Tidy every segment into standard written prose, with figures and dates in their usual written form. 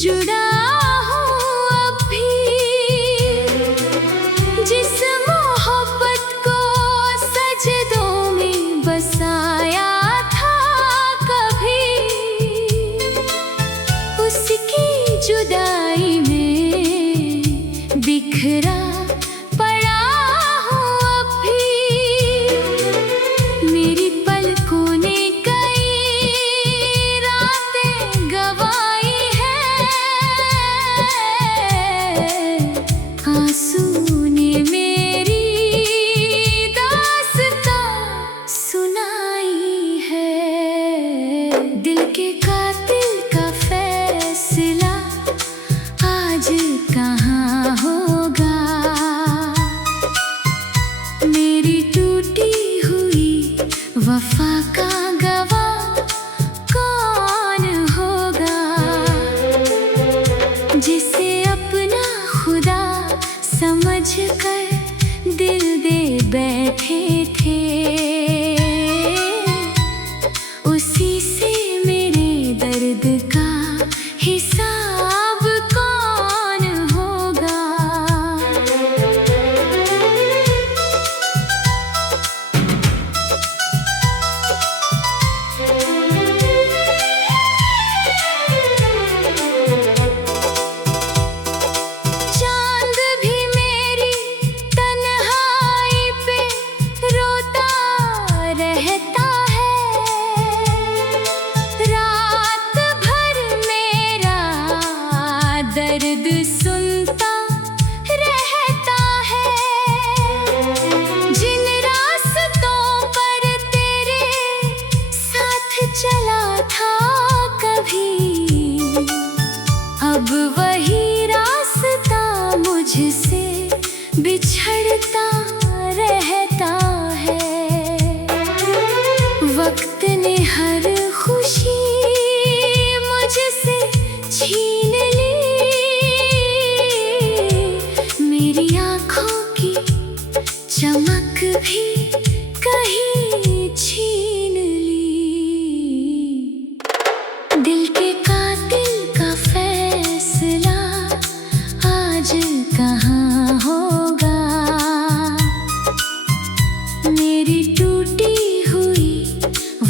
जुड़ा हूँ अब भी, जिस मोहब्बत को सजदों में बसाया था कभी, उसकी जुदाई में बिखरा पड़ा हूँ अब भी। मेरी पलकों ने कई रातें गवाई है, आंसू ने मेरी दास्तां सुनाई है। दिल के कातिल का फैसला आज कहाँ होगा, मेरी टूटी हुई वफा का गवाह कौन होगा, जिसे अपना खुदा समझ कर दिल दे बैठे थे, उसी से मेरे दर्द का हिसाब कौन होगा। चांद भी मेरी तन्हाई पे रोता रहता है, रात भर मेरा दर्द सुनता रहता है। जिन रास्तों पर तेरे साथ चला था कभी, अब वही रास्ता मुझसे बिछड़ता रहता है। वक्त ने हर खुशी मुझसे छीन ली, मेरी आँखों की चमक भी कहीं छीन ली। दिल के कातिल का फैसला आज कहाँ होगा, मेरी टूटी हुई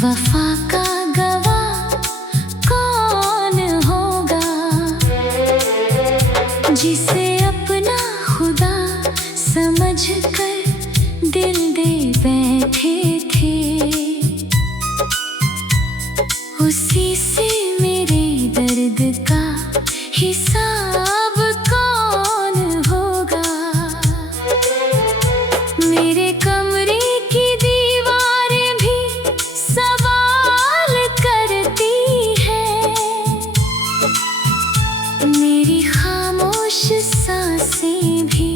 वफा का गवाह कौन होगा, जिसे अपना खुदा समझ कर दिल दे बैठे थे, उसी से मेरे दर्द का हिसाब कौन होगा। मेरे कमरे की दीवारें भी सवाल करती हैं, मेरी खामोश सांसें भी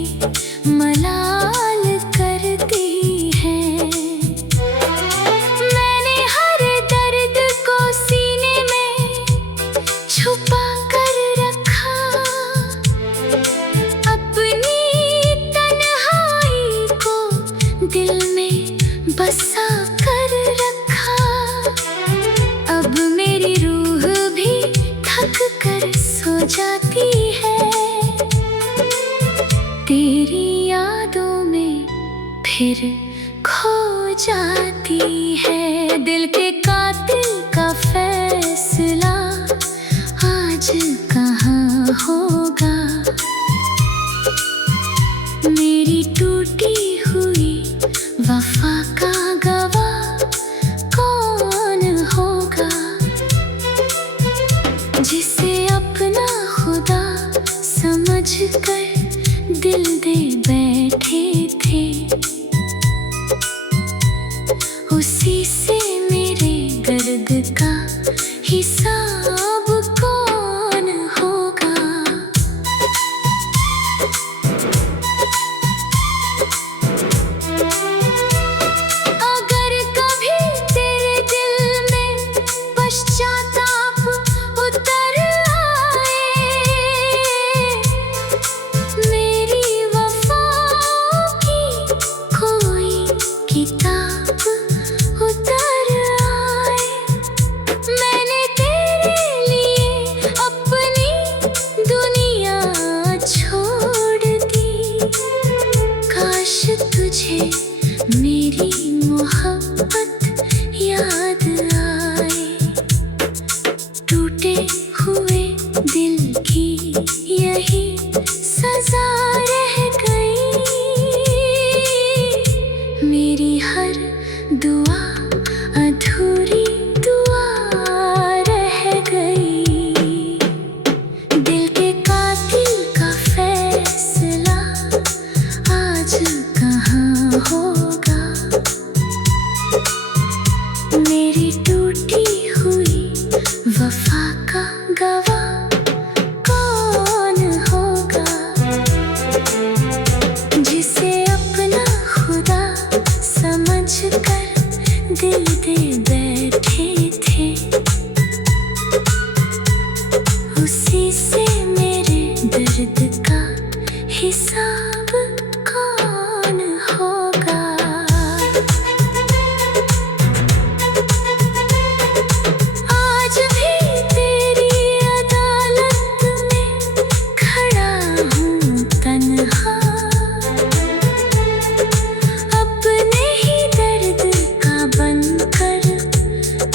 मलाल करती हैं। मैंने हर दर्द को सीने में छुपा कर रखा, अपनी तन्हाई को दिल में बसा कर रखा। अब मेरी रूह भी थक कर सो जाती है, तेरी यादों में फिर खो जाती है। दिल के कातिल का फैसला आज कहाँ होगा, मेरी टूटी हुई वफा का गवाह कौन होगा, जिसे अपना खुदा समझ कर दिल दे बैठे थे, उसी से मेरे दर्द का हिसाब कौन होगा। अगर कभी तेरे दिल में पश्चाताप उतर आए, मेरी वफा की दिल की यही सजा रह गई। मेरी हर दुआ अधूरी दुआ रह गई। दिल के कातिल का फैसला आज कहाँ होगा। मेरी टूटी हुई वफा का गवाह कौन होगा। जिसे अपना खुदा समझ कर दिल दे बैठे थे, उसी से मेरे दर्द का हिसाब कौन होगा। आज भी तेरी अदालत में खड़ा हूँ तन्हा, अपने ही दर्द का बनकर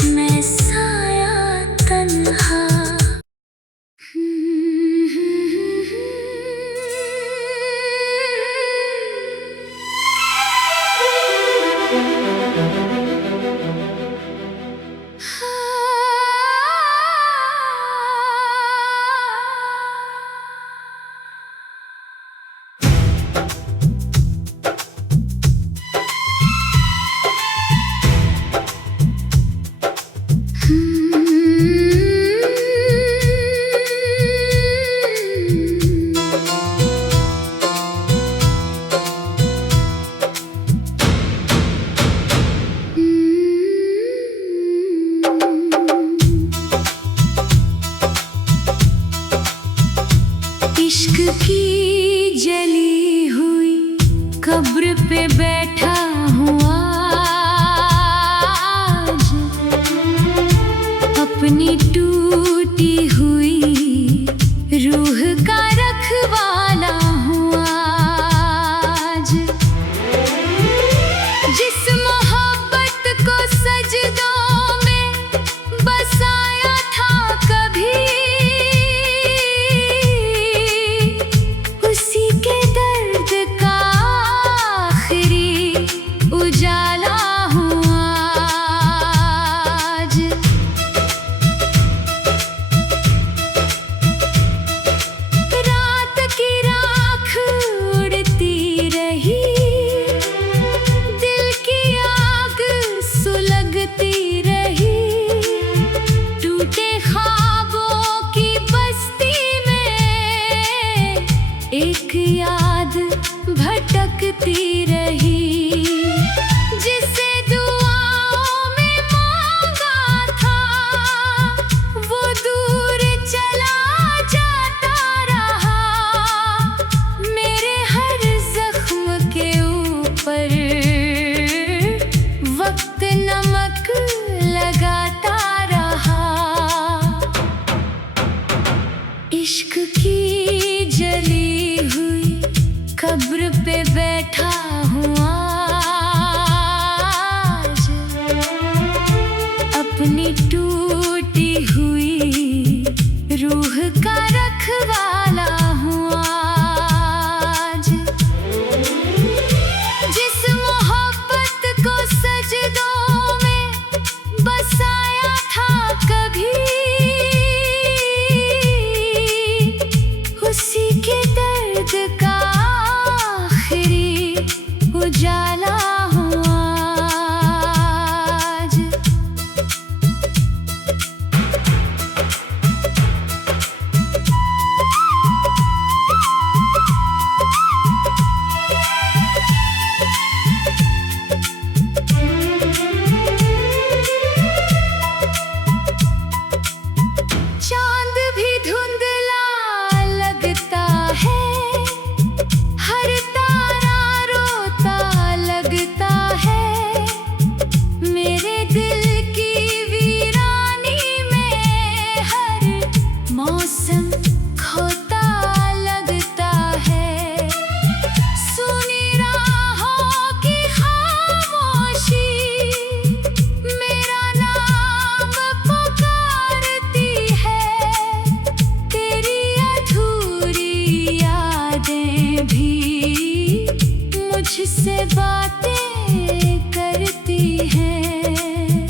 मैं साया तन्हा। इश्क की जली हुई कब्र पे बैठा हूँ आज, अपनी टूटी हुई रूह का रखवाला हूँ आज। जिस मोहब्बत को सजदों में बसाया था कभी, उसी के दर्द का आखिरी उजाला हूँ आज। रात की राख उड़ती रही, दिल की आग सुलगती रही, टूटे ख्वाबों की बस्ती में एक याद भटकती रही। जिसे दुआओं में मांगा था वो दूर चला जाता रहा। मेरे हर जख्म के ऊपर वक्त नमक लगाता रहा। इश्क की जली हुई कब्र पे बैठा हूँ आज, अपनी टूटी हुई रूह का रखवाला हूँ आज। जिस मोहब्बत को सजदों में बसाया था कभी, उसी के दर्द का आखिरी उजाला हूँ आज। चांद भी धुंधला लगता है, हर तारा रोता लगता है। मेरे दिल की वीरानी में हर मौसम खोता लगता है। सुनी राहों की खामोशी मेरा नाम पुकारती है। से बातें करती हैं।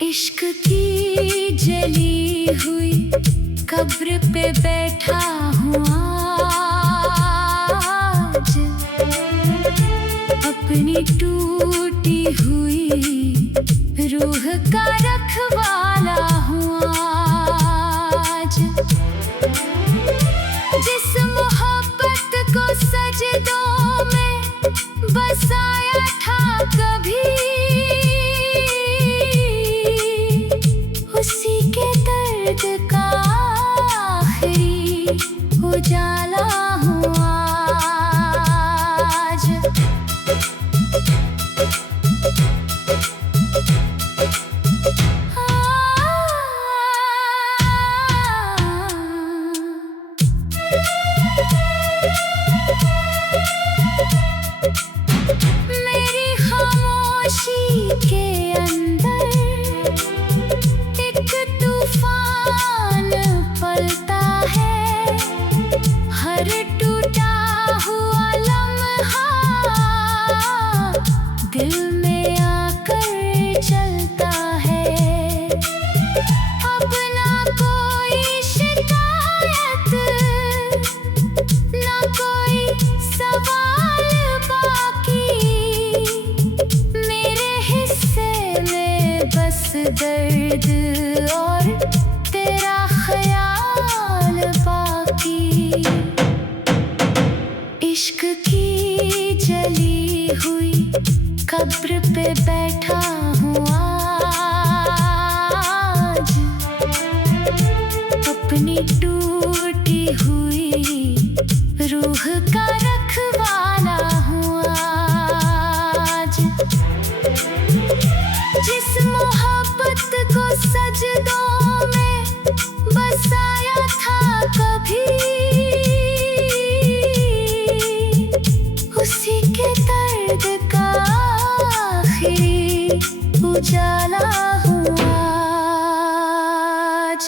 इश्क की जली हुई कब्र पे बैठा हूँ आज, अपनी टूटी हुई रूह का रखवाला हूँ आज। जिस मोहब्बत को सजदों में बसाया था कभी, उसी के दर्द का आखिरी उजाला हूँ आज। मेरी खामोशी के अंदर एक तूफान पलता है। हर टूटा हुआ लम्हा दिल में आकर चलता है। अब ना कोई शिकायत, ना कोई सवाल बाकी, मेरे हिस्से में बस दर्द और तेरा ख्याल बाकी। इश्क की जली हुई कब्र पे बैठा हूँ आज, अपनी टूटी हुई रूह का रखवाला हूँ आज। जिस मोहब्बत को सजदों में बसाया था कभी, उसी के दर्द का आखिरी उजाला हूँ आज।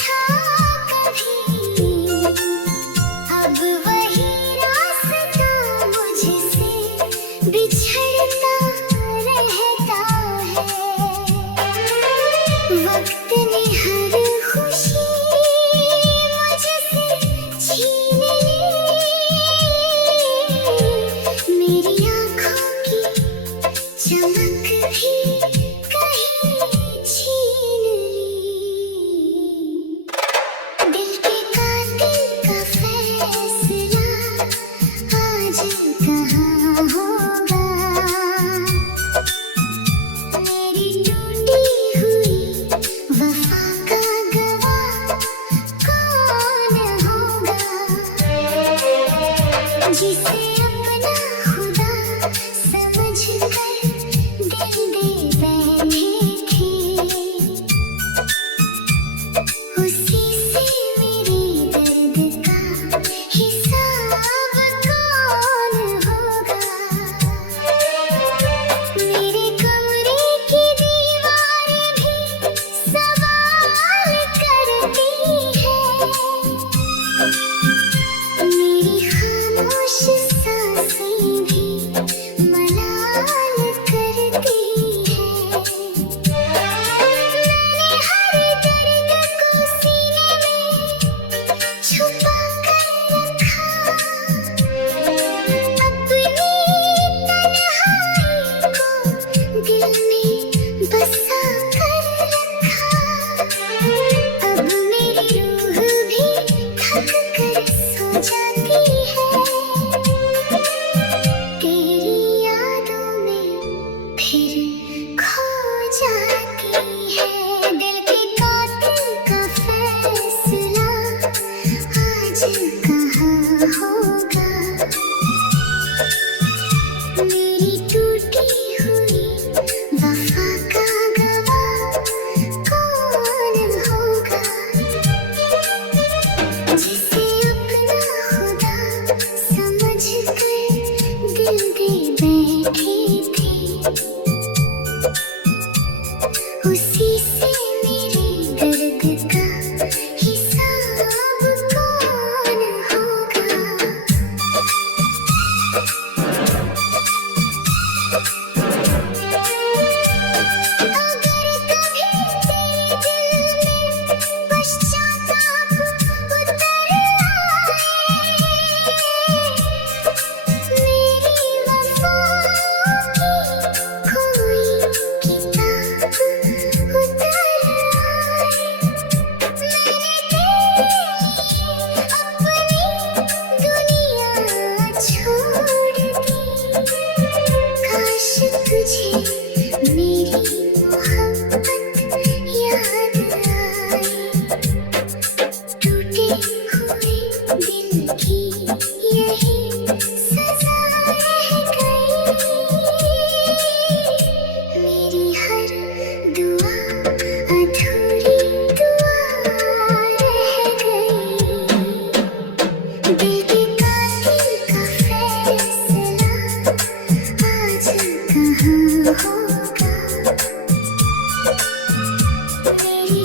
था कभी, अब वही रास्ता मुझसे बिछड़ता रहता है। वक्त ने हर खुशी मुझसे छीन ली, मेरी आँखों की चमक भी कहीं छीन ली। दिल के कातिल का फैसला आज कहाँ होगा, मेरी टूटी हुई वफा का गवाह कौन होगा, जिसे अपना खुदा समझ कर दिल दे बैठे थे, उसी से मेरे दर्द का हिसाब कौन होगा। मेरे कमरे की दीवारें भी सवाल करती है, मेरी खामोश सांसें भी मलाल करती है। मैंने हर दर्द को सीने में छुपा कर रखा, अपनी तन्हाई को दिल में बसा कर रखा। अब मेरी रूह भी थक कर सो जाती है, तेरी यादों में फिर खो जाती है। दिल के कातिल का फैसला आज कहाँ होगा, मेरी टूटी हुई वफा का गवाह कौन होगा, जिसे अपना खुदा समझ कर दिल दे बैठे थे, उसी से मेरे दर्द का हिसाब कौन होगा। अगर कभी तेरे दिल में पश्चाताप उतर आए, मेरी वफाओं की कोई किताब उतर आए, मैंने तेरे लिए अपनी दुनिया छोड़ दी, काश तुझे मेरी मोहब्बत याद आई, टूटे हुए दिल की यही सजा रह गई, मेरी हर दुआ अधूरी दुआ रह गई। दिल के कातिल का फैसला आज कहाँ होगा, मेरी